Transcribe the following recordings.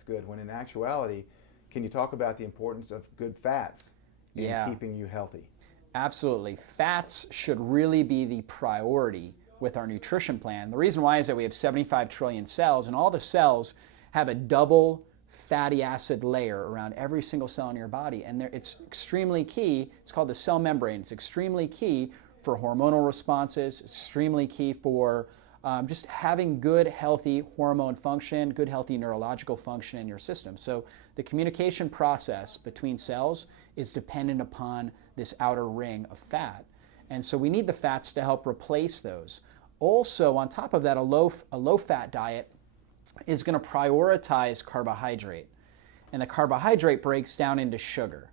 that's good. When in actuality, can you talk about the importance of good fats in keeping you healthy? Absolutely. Fats should really be the priority with our nutrition plan. The reason why is that we have 75 trillion cells, and all the cells have a double fatty acid layer around every single cell in your body. And it's extremely key. It's called the cell membrane. It's extremely key for hormonal responses, extremely key for just having good, healthy hormone function, good, healthy neurological function in your system. So the communication process between cells is dependent upon this outer ring of fat. And so we need the fats to help replace those. Also, on top of that, a low-fat diet is going to prioritize carbohydrate. And the carbohydrate breaks down into sugar.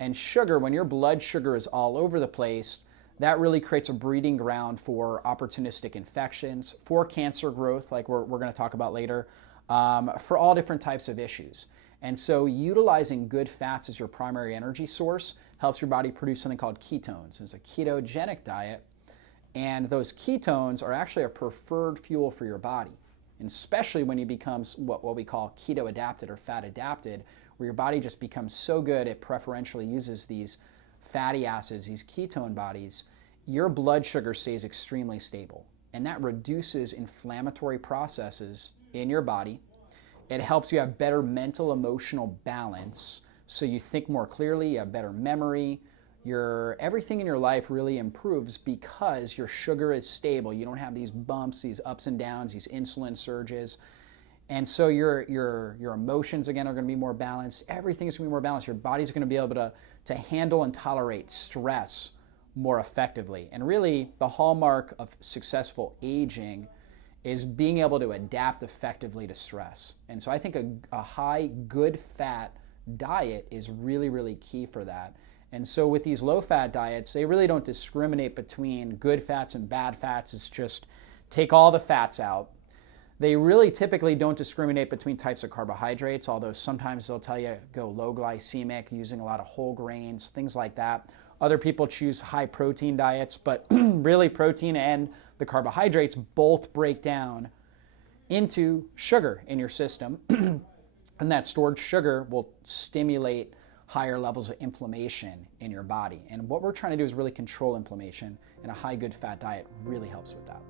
And sugar, when your blood sugar is all over the place, that really creates a breeding ground for opportunistic infections, for cancer growth, like we're going to talk about later, for all different types of issues. And so utilizing good fats as your primary energy source helps your body produce something called ketones. It's a ketogenic diet, and those ketones are actually a preferred fuel for your body, and especially when you become what we call keto adapted or fat adapted, where your body just becomes so good it preferentially uses these fatty acids, these ketone bodies, your blood sugar stays extremely stable. And that reduces inflammatory processes in your body. It helps you have better mental, emotional balance. So you think more clearly, you have better memory. Everything in your life really improves because your sugar is stable. You don't have these bumps, these ups and downs, these insulin surges. And so your emotions, again, are going to be more balanced. Everything is going to be more balanced. Your body's going to be able to handle and tolerate stress more effectively. And really, the hallmark of successful aging is being able to adapt effectively to stress. And so I think a high, good fat diet is really, really key for that. And so with these low-fat diets, they really don't discriminate between good fats and bad fats. It's just take all the fats out. They really typically don't discriminate between types of carbohydrates, although sometimes they'll tell you go low glycemic, using a lot of whole grains, things like that. Other people choose high protein diets, but really protein and the carbohydrates both break down into sugar in your system. And that stored sugar will stimulate higher levels of inflammation in your body. And what we're trying to do is really control inflammation, and a high good fat diet really helps with that.